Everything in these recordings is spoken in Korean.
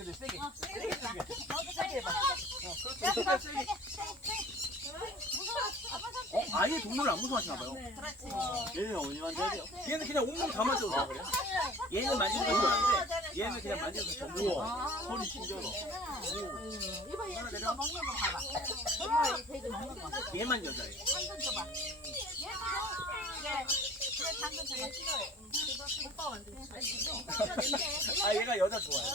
당겨줘 세게. 어, 세게 세게. 세게. 어, 그렇지. 야, 세게 어, 손 아예 동물을 안 무서워하시나 봐요. 그렇지. 얘는 어디 만져야 돼요? 얘는 그냥 온몸 다 만져도 그래요. 얘는 만지는 거 좋아하는데 얘는 그냥 거 전부. 우와. 소리 신기하다. 이거 얘 이거 먹는 거 봐봐. 이거 이 돼지 먹는 거. 얘만 여자예요. 당근 줘봐. 얘 그래. 아 얘가 여자 좋아해요.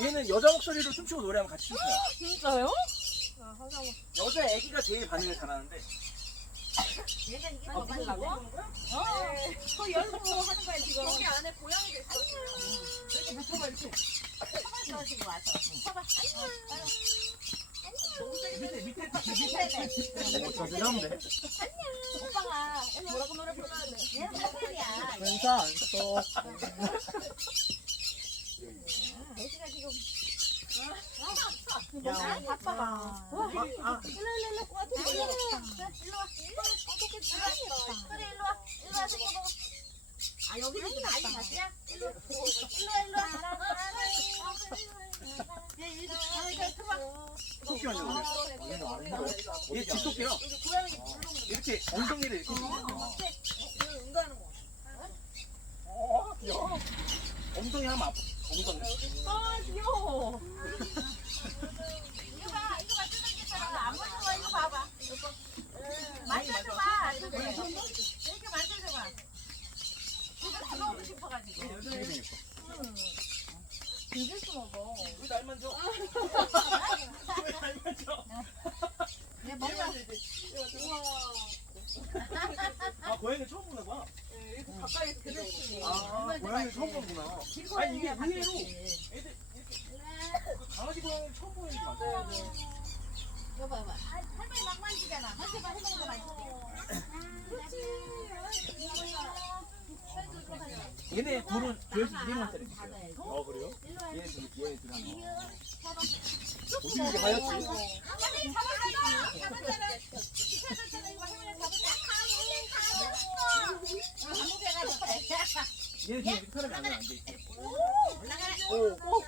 얘는 여자 목소리로 춤추고 노래하면 같이 춤춰요. 진짜요? 여자 애기가 제일 반응을 잘하는데. 여기 안에 고양이도 있어요. 이렇게 붙여봐 이렇게. 가만히 지금 와서. 봐봐. 오빠가 뭐라고 노래 돼? 얘는 한글이야. 괜찮. 애기가 지금 야. 바빠가. 아, 일로 일로 일로 꼬아지. 일로 와. 일로 와. 어떻게? 그래 일로 와. 일로 와 생겨 먹어. 아 여기는 좀 아이 맛이야? 일로 일로 일로 와. 얘 이리 이리 들어와. 토끼 안 먹어요. 얘 집토끼요. 이렇게 엉덩이를 이렇게. 어, 엉덩이 하면 아파. 엉덩이. 아 귀여워. 이거 봐 이거 봐 뜯어지잖아. 안 먹어 이거 봐봐. 만져줘봐. 이렇게 만져줘봐. 이거 다 먹고 싶어가지고. 되게. 뒤질 수 먹어. 왜날 만져? 왜날 만져? 얘 뭔가 아 고양이 처음 보나 봐. 가까이서 그렇지. 아 고양이 처음 보구나. 아니 이게 의외로 애들 이렇게 그 강아지 고양이 처음 보는 게 많아요. 이거 봐봐. 아, 할머니 막 만지잖아. 만져봐, 할머니가 만지게. 얘네 둘은 조회수 200만 짜리 있어요. 받아야지. 어, 그래요? 얘네 둘 얘네 둘 하나. 어디 이렇게 하얗지? 할머니 잡았잖아. 잡았잖아. 잡았잖아. 이거 할머니 감옥에 가자. 얘네 둘 이렇게 사람이 안 있어. 올라가. 오,